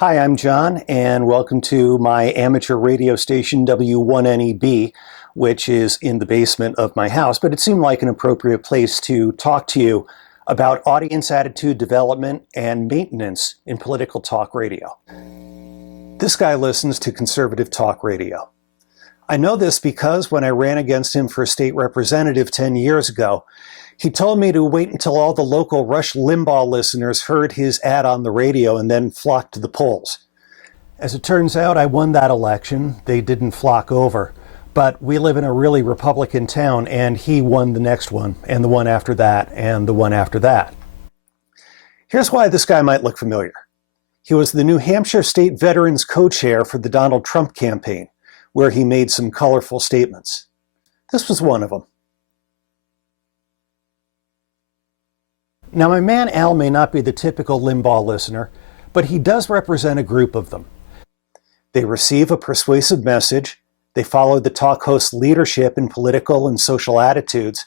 Hi, I'm John, and welcome to my amateur radio station W1NEB, which is in the basement of my house, but it seemed like an appropriate place to talk to you about audience attitude development and maintenance in political talk radio. This guy listens to conservative talk radio. I know this because when I ran against him for state representative 10 years ago, he told me to wait until all the local Rush Limbaugh listeners heard his ad on the radio and then flocked to the polls. As it turns out, I won that election. They didn't flock over. But we live in a really Republican town, and he won the next one, and the one after that, and the one after that. Here's why this guy might look familiar. He was the New Hampshire State Veterans Co-Chair for the Donald Trump campaign, where he made some colorful statements. This was one of them. Now, my man Al may not be the typical Limbaugh listener, but he does represent a group of them. They receive a persuasive message, they follow the talk host's leadership in political and social attitudes,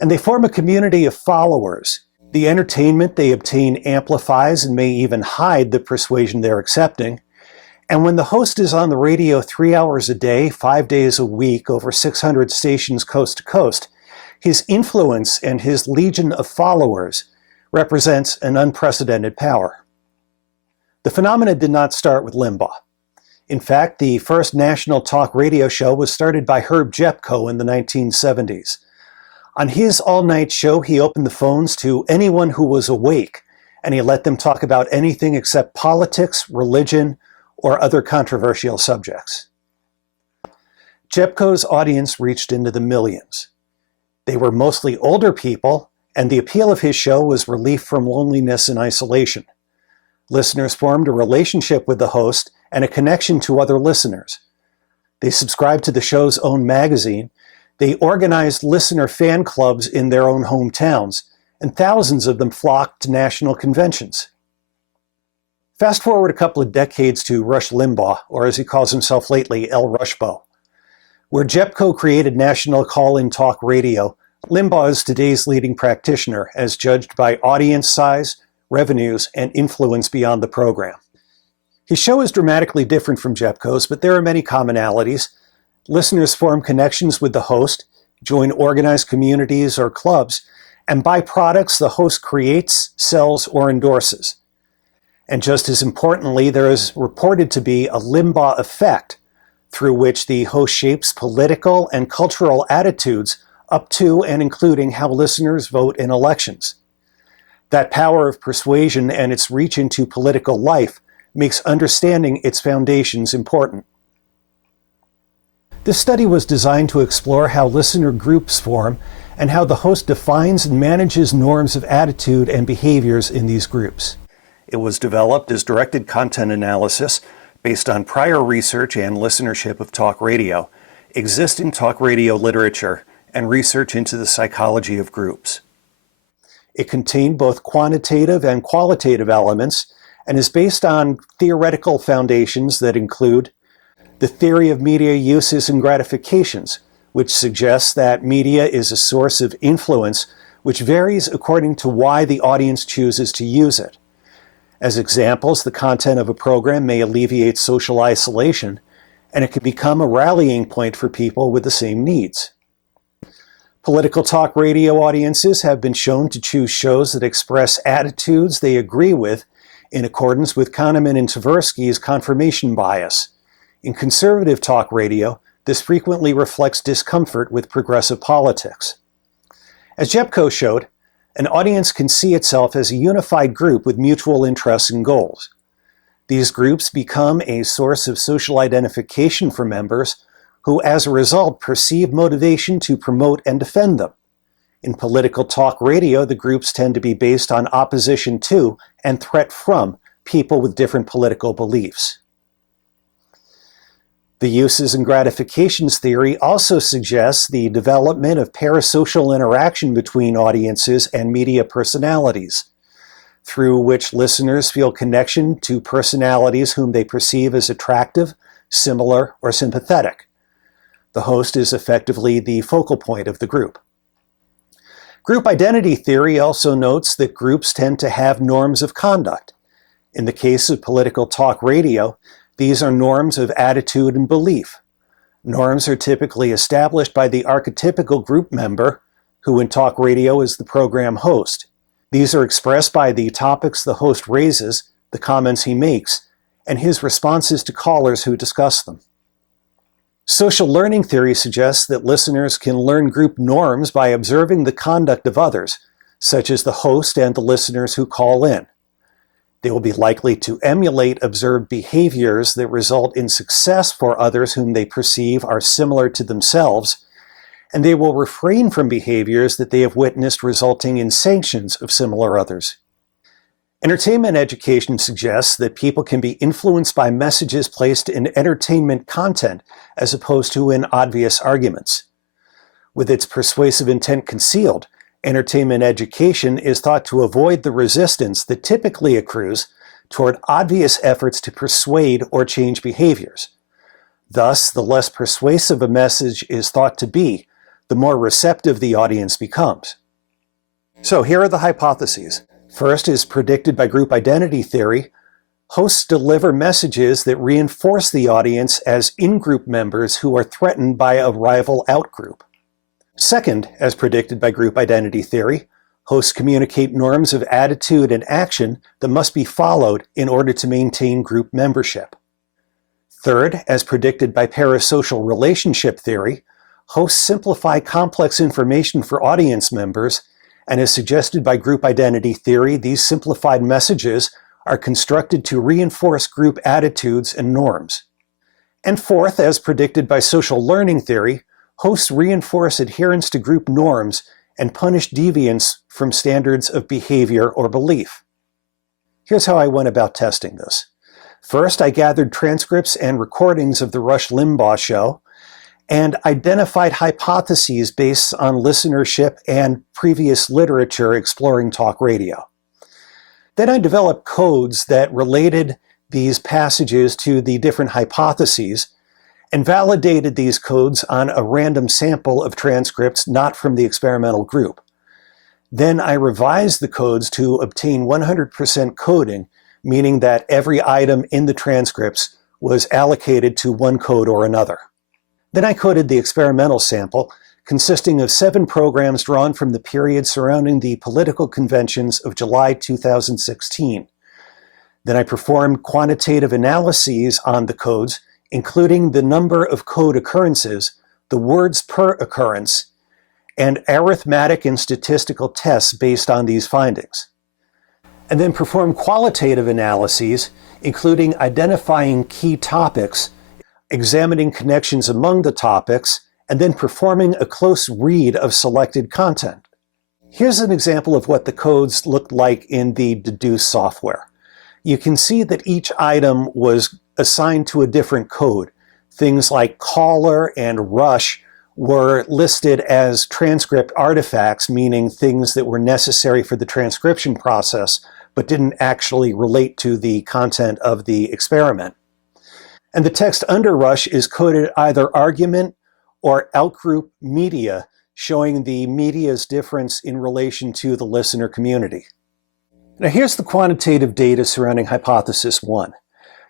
and they form a community of followers. The entertainment they obtain amplifies and may even hide the persuasion they're accepting. And when the host is on the radio 3 hours a day, 5 days a week, over 600 stations coast to coast, his influence and his legion of followers represents an unprecedented power. The phenomenon did not start with Limbaugh. In fact, the first national talk radio show was started by Herb Jepko in the 1970s. On his all-night show, he opened the phones to anyone who was awake, and he let them talk about anything except politics, religion, or other controversial subjects. Jepko's audience reached into the millions. They were mostly older people, and the appeal of his show was relief from loneliness and isolation. Listeners formed a relationship with the host and a connection to other listeners. They subscribed to the show's own magazine. They organized listener fan clubs in their own hometowns, and thousands of them flocked to national conventions. Fast forward a couple of decades to Rush Limbaugh, or as he calls himself lately, El Rushbo. Where Jepko created national call-in talk radio, Limbaugh is today's leading practitioner, as judged by audience size, revenues, and influence beyond the program. His show is dramatically different from Jepko's, but there are many commonalities. Listeners form connections with the host, join organized communities or clubs, and buy products the host creates, sells, or endorses. And just as importantly, there is reported to be a Limbaugh effect, through which the host shapes political and cultural attitudes up to and including how listeners vote in elections. That power of persuasion and its reach into political life makes understanding its foundations important. This study was designed to explore how listener groups form and how the host defines and manages norms of attitude and behaviors in these groups. It was developed as directed content analysis based on prior research and listenership of talk radio, existing talk radio literature, and research into the psychology of groups. It contained both quantitative and qualitative elements and is based on theoretical foundations that include the theory of media uses and gratifications, which suggests that media is a source of influence which varies according to why the audience chooses to use it. As examples, the content of a program may alleviate social isolation, and it can become a rallying point for people with the same needs. Political talk radio audiences have been shown to choose shows that express attitudes they agree with in accordance with Kahneman and Tversky's confirmation bias. In conservative talk radio, this frequently reflects discomfort with progressive politics. As Jepko showed, an audience can see itself as a unified group with mutual interests and goals. These groups become a source of social identification for members who, as a result, perceive motivation to promote and defend them. In political talk radio, the groups tend to be based on opposition to and threat from people with different political beliefs. The uses and gratifications theory also suggests the development of parasocial interaction between audiences and media personalities, through which listeners feel connection to personalities whom they perceive as attractive, similar, or sympathetic. The host is effectively the focal point of the group. Group identity theory also notes that groups tend to have norms of conduct. In the case of political talk radio, these are norms of attitude and belief. Norms are typically established by the archetypical group member, who in talk radio is the program host. These are expressed by the topics the host raises, the comments he makes, and his responses to callers who discuss them. Social learning theory suggests that listeners can learn group norms by observing the conduct of others, such as the host and the listeners who call in. They will be likely to emulate observed behaviors that result in success for others whom they perceive are similar to themselves, and they will refrain from behaviors that they have witnessed resulting in sanctions of similar others. Entertainment education suggests that people can be influenced by messages placed in entertainment content as opposed to in obvious arguments. With its persuasive intent concealed, entertainment education is thought to avoid the resistance that typically accrues toward obvious efforts to persuade or change behaviors. Thus, the less persuasive a message is thought to be, the more receptive the audience becomes. So here are the hypotheses. First, as predicted by group identity theory, hosts deliver messages that reinforce the audience as in-group members who are threatened by a rival outgroup. Second, as predicted by group identity theory, hosts communicate norms of attitude and action that must be followed in order to maintain group membership. Third, as predicted by parasocial relationship theory, hosts simplify complex information for audience members, and as suggested by group identity theory, these simplified messages are constructed to reinforce group attitudes and norms. And fourth, as predicted by social learning theory, hosts reinforce adherence to group norms and punish deviance from standards of behavior or belief. Here's how I went about testing this. First, I gathered transcripts and recordings of the Rush Limbaugh Show and identified hypotheses based on listenership and previous literature exploring talk radio. Then I developed codes that related these passages to the different hypotheses and validated these codes on a random sample of transcripts not from the experimental group. Then I revised the codes to obtain 100% coding, meaning that every item in the transcripts was allocated to one code or another. Then I coded the experimental sample, consisting of 7 programs drawn from the period surrounding the political conventions of July 2016. Then I performed quantitative analyses on the codes, including the number of code occurrences, the words per occurrence, and arithmetic and statistical tests based on these findings. And then performed qualitative analyses, including identifying key topics, examining connections among the topics, and then performing a close read of selected content. Here's an example of what the codes looked like in the Deduce software. You can see that each item was assigned to a different code. Things like caller and rush were listed as transcript artifacts, meaning things that were necessary for the transcription process, but didn't actually relate to the content of the experiment. And the text under rush is coded either argument or outgroup media, showing the media's difference in relation to the listener community. Now here's the quantitative data surrounding hypothesis 1.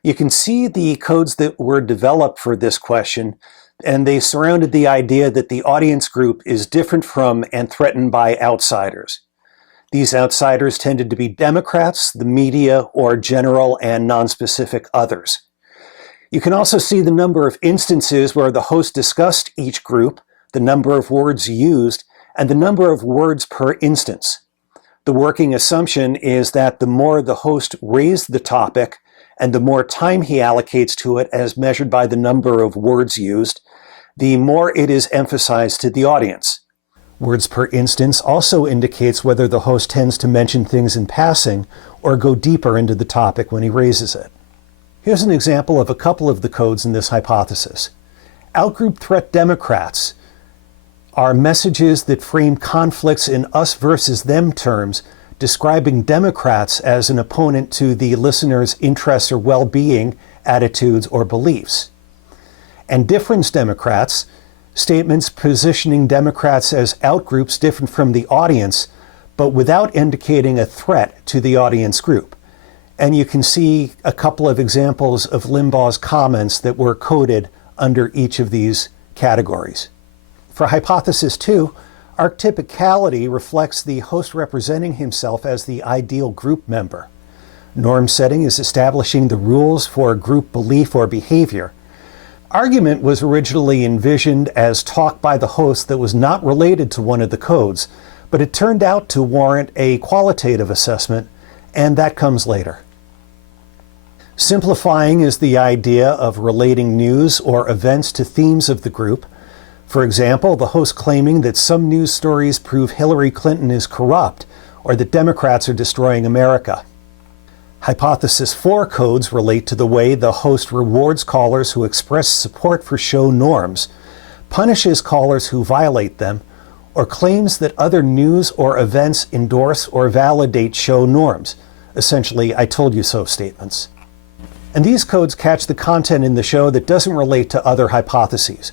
You can see the codes that were developed for this question, and they surrounded the idea that the audience group is different from and threatened by outsiders. These outsiders tended to be Democrats, the media, or general and nonspecific others. You can also see the number of instances where the host discussed each group, the number of words used, and the number of words per instance. The working assumption is that the more the host raised the topic and the more time he allocates to it as measured by the number of words used, the more it is emphasized to the audience. Words per instance also indicates whether the host tends to mention things in passing or go deeper into the topic when he raises it. Here's an example of a couple of the codes in this hypothesis. Outgroup threat Democrats are messages that frame conflicts in us versus them terms, describing Democrats as an opponent to the listener's interests or well-being, attitudes, or beliefs. And difference Democrats, statements positioning Democrats as outgroups different from the audience, but without indicating a threat to the audience group. And you can see a couple of examples of Limbaugh's comments that were coded under each of these categories. For hypothesis 2, archetypicality reflects the host representing himself as the ideal group member. Norm setting is establishing the rules for a group belief or behavior. Argument was originally envisioned as talk by the host that was not related to one of the codes, but it turned out to warrant a qualitative assessment, and that comes later. Simplifying is the idea of relating news or events to themes of the group. For example, the host claiming that some news stories prove Hillary Clinton is corrupt or that Democrats are destroying America. Hypothesis 4 codes relate to the way the host rewards callers who express support for show norms, punishes callers who violate them, or claims that other news or events endorse or validate show norms, essentially I told you so statements. And these codes catch the content in the show that doesn't relate to other hypotheses.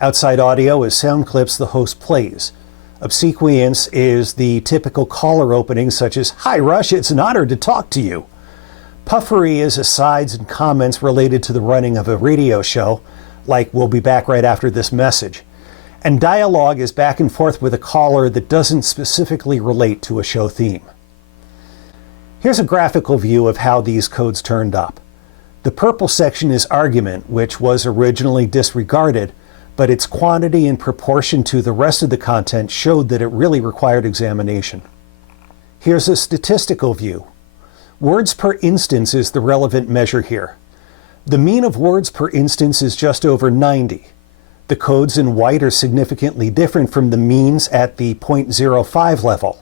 Outside audio is sound clips the host plays. Obsequience is the typical caller opening such as, "Hi Rush, it's an honor to talk to you." Puffery is asides and comments related to the running of a radio show, like "We'll be back right after this message." And dialogue is back and forth with a caller that doesn't specifically relate to a show theme. Here's a graphical view of how these codes turned up. The purple section is argument, which was originally disregarded, but its quantity in proportion to the rest of the content showed that it really required examination. Here's a statistical view. Words per instance is the relevant measure here. The mean of words per instance is just over 90. The codes in white are significantly different from the means at the 0.05 level.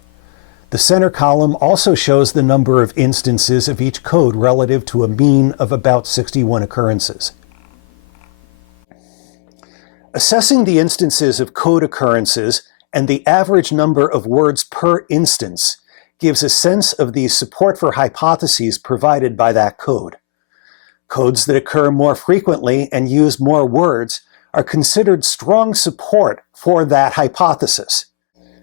The center column also shows the number of instances of each code relative to a mean of about 61 occurrences. Assessing the instances of code occurrences and the average number of words per instance gives a sense of the support for hypotheses provided by that code. Codes that occur more frequently and use more words are considered strong support for that hypothesis.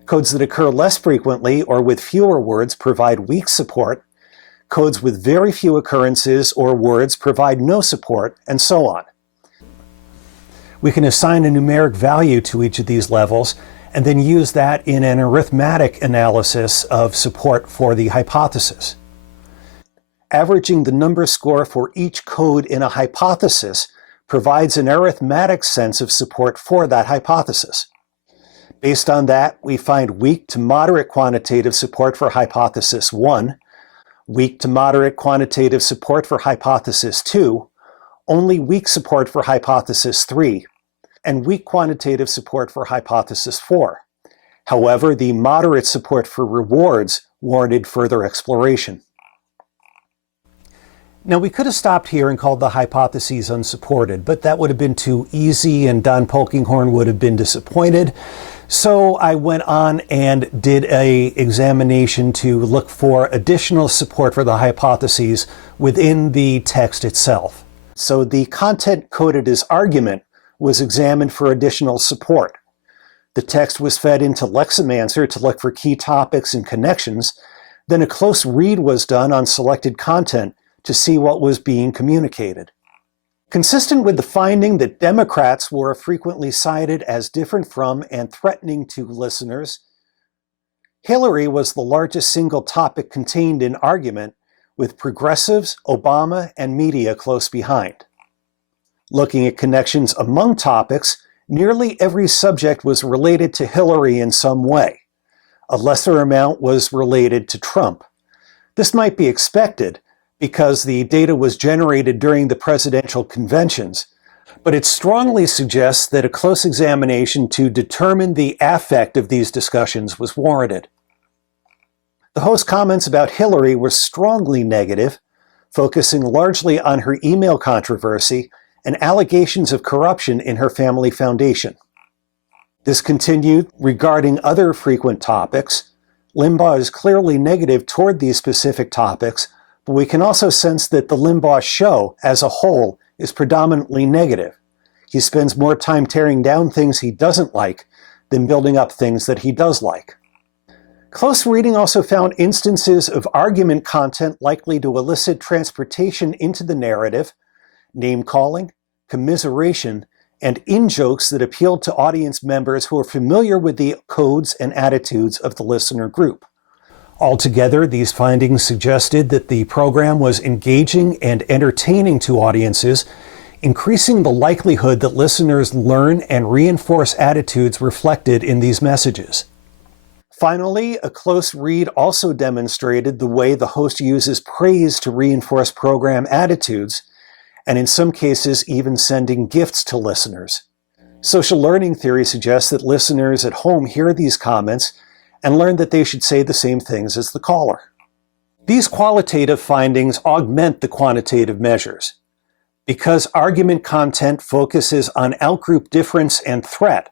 Codes that occur less frequently or with fewer words provide weak support. Codes with very few occurrences or words provide no support, and so on. We can assign a numeric value to each of these levels and then use that in an arithmetic analysis of support for the hypothesis. Averaging the number score for each code in a hypothesis provides an arithmetic sense of support for that hypothesis. Based on that, we find weak to moderate quantitative support for hypothesis 1, weak to moderate quantitative support for hypothesis 2, only weak support for hypothesis 3, and weak quantitative support for hypothesis 4. However, the moderate support for rewards warranted further exploration. Now, we could have stopped here and called the hypotheses unsupported, but that would have been too easy and Don Polkinghorne would have been disappointed. So I went on and did an examination to look for additional support for the hypotheses within the text itself. So the content coded as argument was examined for additional support. The text was fed into Lexamancer to look for key topics and connections. Then a close read was done on selected content to see what was being communicated. Consistent with the finding that Democrats were frequently cited as different from and threatening to listeners, Hillary was the largest single topic contained in argument, with progressives, Obama, and media close behind. Looking at connections among topics, nearly every subject was related to Hillary in some way. A lesser amount was related to Trump. This might be expected because the data was generated during the presidential conventions, but it strongly suggests that a close examination to determine the affect of these discussions was warranted. The host's comments about Hillary were strongly negative, focusing largely on her email controversy and allegations of corruption in her family foundation. This continued regarding other frequent topics. Limbaugh is clearly negative toward these specific topics, but we can also sense that the Limbaugh show as a whole is predominantly negative. He spends more time tearing down things he doesn't like than building up things that he does like. Close reading also found instances of argument content likely to elicit transportation into the narrative, name-calling, commiseration, and in-jokes that appealed to audience members who are familiar with the codes and attitudes of the listener group. Altogether, these findings suggested that the program was engaging and entertaining to audiences, increasing the likelihood that listeners learn and reinforce attitudes reflected in these messages. Finally, a close read also demonstrated the way the host uses praise to reinforce program attitudes, and in some cases even sending gifts to listeners. Social learning theory suggests that listeners at home hear these comments and learn that they should say the same things as the caller. These qualitative findings augment the quantitative measures. Because argument content focuses on outgroup difference and threat,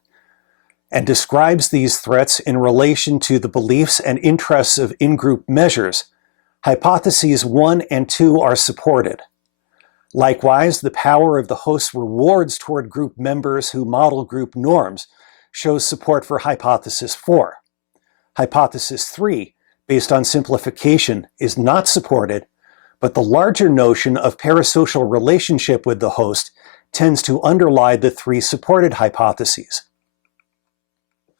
and describes these threats in relation to the beliefs and interests of in-group measures, hypotheses 1 and 2 are supported. Likewise, the power of the host's rewards toward group members who model group norms shows support for hypothesis 4. Hypothesis 3, based on simplification, is not supported, but the larger notion of parasocial relationship with the host tends to underlie the 3 supported hypotheses.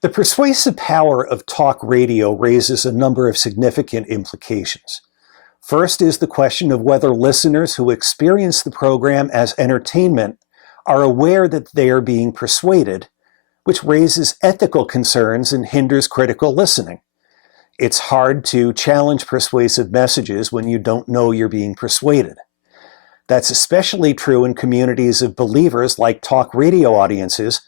The persuasive power of talk radio raises a number of significant implications. First is the question of whether listeners who experience the program as entertainment are aware that they are being persuaded, which raises ethical concerns and hinders critical listening. It's hard to challenge persuasive messages when you don't know you're being persuaded. That's especially true in communities of believers like talk radio audiences,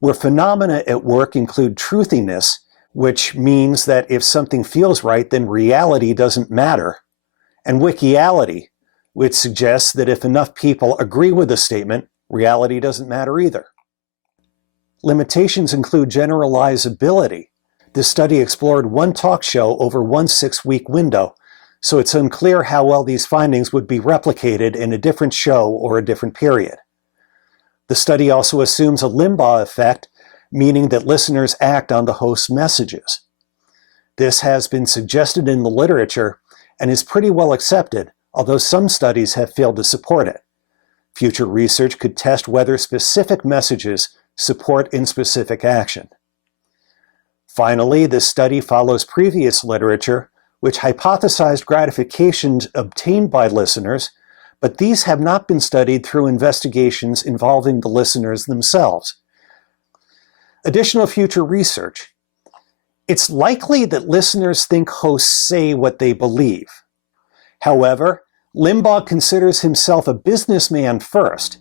where phenomena at work include truthiness, which means that if something feels right, then reality doesn't matter, and wikiality, which suggests that if enough people agree with a statement, reality doesn't matter either. Limitations include generalizability. This study explored one talk show over one 6-week window, so it's unclear how well these findings would be replicated in a different show or a different period. The study also assumes a Limbaugh effect, meaning that listeners act on the host's messages. This has been suggested in the literature and is pretty well accepted, although some studies have failed to support it. Future research could test whether specific messages support in specific action. Finally, this study follows previous literature which hypothesized gratifications obtained by listeners, but these have not been studied through investigations involving the listeners themselves. Additional future research. It's likely that listeners think hosts say what they believe. However, Limbaugh considers himself a businessman first,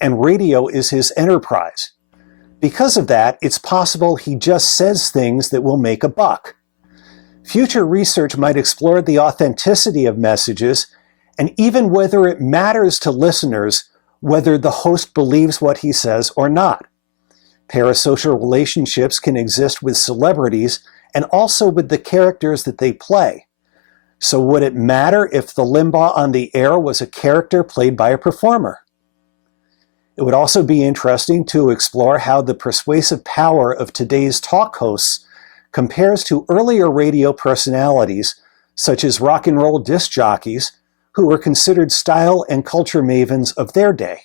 and radio is his enterprise. Because of that, it's possible he just says things that will make a buck. Future research might explore the authenticity of messages and even whether it matters to listeners whether the host believes what he says or not. Parasocial relationships can exist with celebrities and also with the characters that they play. So would it matter if the Limbaugh on the air was a character played by a performer? It would also be interesting to explore how the persuasive power of today's talk hosts compares to earlier radio personalities, such as rock and roll disc jockeys, who were considered style and culture mavens of their day.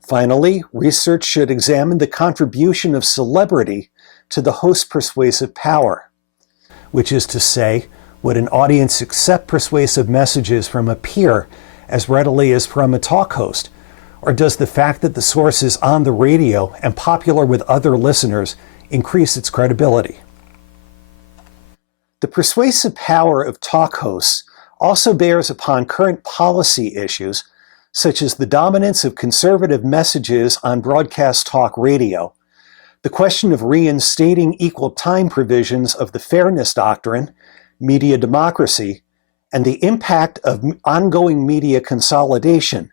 Finally, research should examine the contribution of celebrity to the host's persuasive power, which is to say, would an audience accept persuasive messages from a peer as readily as from a talk host? Or does the fact that the source is on the radio and popular with other listeners increase its credibility? The persuasive power of talk hosts also bears upon current policy issues, such as the dominance of conservative messages on broadcast talk radio, the question of reinstating equal time provisions of the Fairness Doctrine, media democracy, and the impact of ongoing media consolidation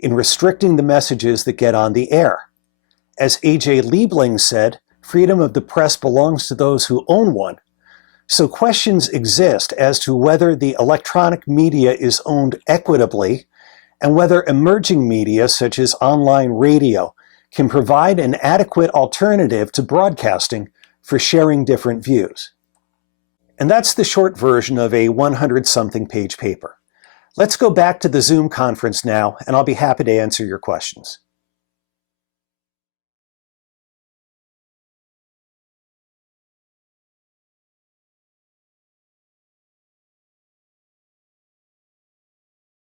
in restricting the messages that get on the air. As A.J. Liebling said, freedom of the press belongs to those who own one. So questions exist as to whether the electronic media is owned equitably and whether emerging media, such as online radio, can provide an adequate alternative to broadcasting for sharing different views. And that's the short version of a 100-something page paper. Let's go back to the Zoom conference now, and I'll be happy to answer your questions.